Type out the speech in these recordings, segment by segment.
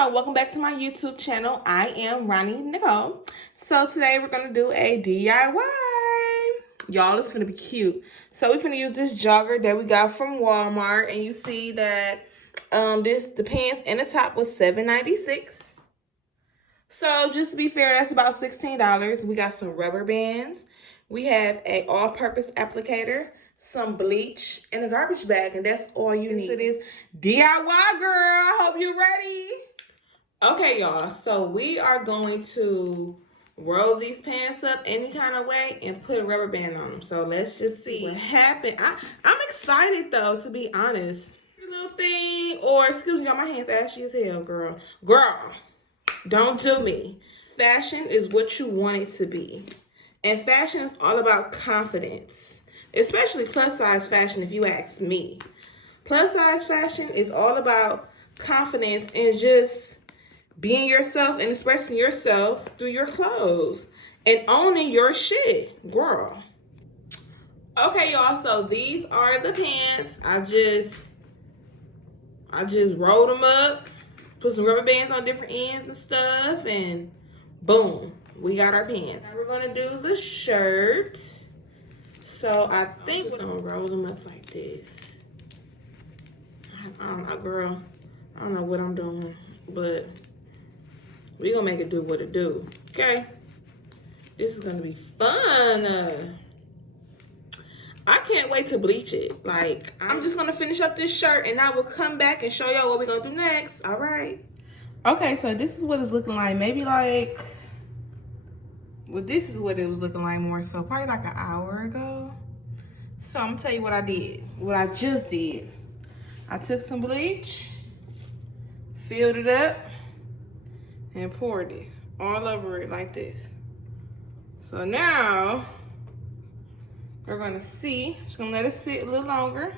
y'all, welcome back to my YouTube channel. I am Ronnie Nicole. So today we're gonna do a DIY. Y'all, it's gonna be cute. So we're gonna use this jogger that we got from Walmart, and you see that the pants and the top was $7.96. So just to be fair, that's about $16. We got some rubber bands. We have a all-purpose applicator, some bleach, and a garbage bag, and that's all you need. So this DIY, girl. I hope you're ready. Okay, y'all. So we are going to roll these pants up any kind of way and put a rubber band on them. So let's just see what happens. I'm excited though, to be honest. Little thing, or excuse me, y'all, my hands ashy as hell, girl. Girl, don't do me. Fashion is what you want it to be. And fashion is all about confidence. Especially plus size fashion, if you ask me. Plus size fashion is all about confidence and just being yourself and expressing yourself through your clothes. And owning your shit, girl. Okay, y'all, so these are the pants. I just rolled them up. Put some rubber bands on different ends and stuff, and boom, we got our pants. Now we're gonna do the shirt. So I think we're gonna roll them up like this. I don't know, girl. I don't know what I'm doing, but we're gonna make it do what it do. Okay? This is gonna be fun. I can't wait to bleach it. Like, I'm just gonna finish up this shirt and I will come back and show y'all what we're gonna do next. All right. Okay, so this is what it's looking like. Maybe like, well, this is what it was looking like more so probably like an hour ago. So I'm gonna tell you what I did. What I just did. I took some bleach, filled it up, and poured it all over it like this. So now we're gonna see. Just gonna let it sit a little longer,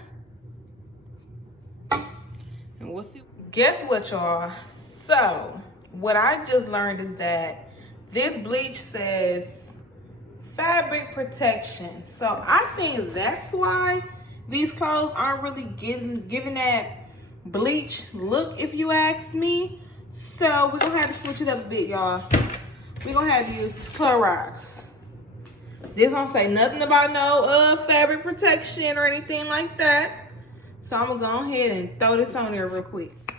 and we'll see. Guess what, y'all? So what I just learned is that this bleach says fabric protection. So I think that's why these clothes aren't really giving that bleach look, if you ask me. So we're gonna have to switch it up a bit, y'all. We're gonna have to use Clorox. This don't say nothing about no fabric protection or anything like that. So I'm gonna go ahead and throw this on there real quick.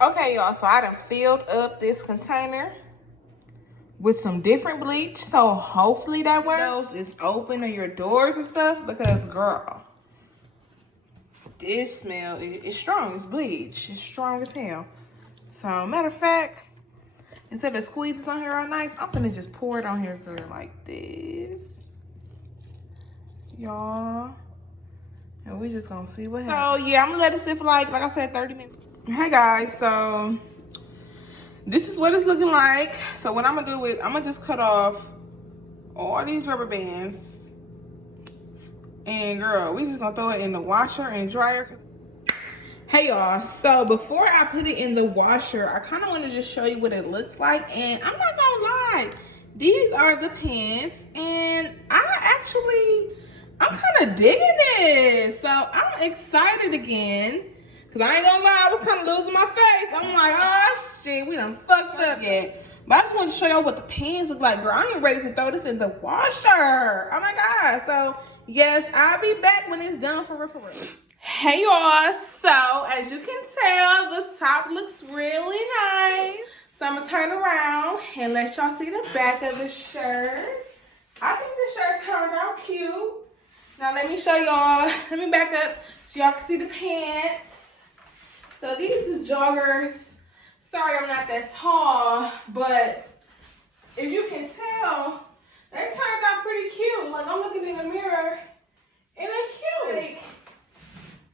Okay, y'all, so I done filled up this container with some different bleach. So hopefully that works. It's open on your doors and stuff, because girl, this smell is strong. It's bleach. It's strong as hell. So matter of fact, instead of squeezing on here all nice, I'm gonna just pour it on here, girl, like this. Y'all. And we just gonna see what happens. So yeah, I'm gonna let it sit for like I said, 30 minutes. Hey guys, so this is what it's looking like. So what I'm gonna do is I'm gonna just cut off all these rubber bands. And girl, we just gonna throw it in the washer and dryer. Hey y'all, so before I put it in the washer, I kind of want to just show you what it looks like. And I'm not gonna lie, these are the pants, and I'm kind of digging this. So I'm excited again, because I ain't gonna lie, I was kind of losing my faith. I'm like, oh shit, we done fucked up yet. But I just wanted to show y'all what the pants look like. Girl, I ain't ready to throw this in the washer. Oh my God. So yes, I'll be back when it's done for real. Hey y'all, so as you can tell, the top looks really nice. So I'm gonna turn around and let y'all see the back of the shirt. I think the shirt turned out cute. Now let me show y'all, let me back up so y'all can see the pants. So these are joggers. Sorry I'm not that tall, but if you can tell, they turned out pretty cute. Like, I'm looking in the mirror and they're cute.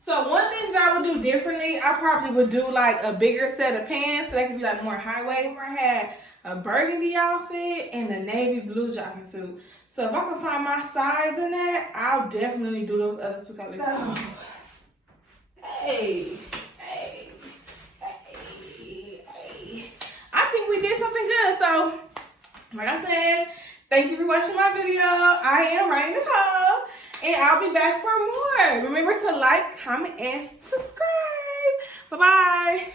So one thing that I would do differently, I probably would do like a bigger set of pants so they could be like more high waist. I had a burgundy outfit and a navy blue jogging suit. So if I can find my size in that, I'll definitely do those other two colors. So, hey. I think we did something good. So, like I said, thank you for watching my video. I am Ronnie Nicole. And I'll be back for more. Remember to like, comment, and subscribe. Bye-bye.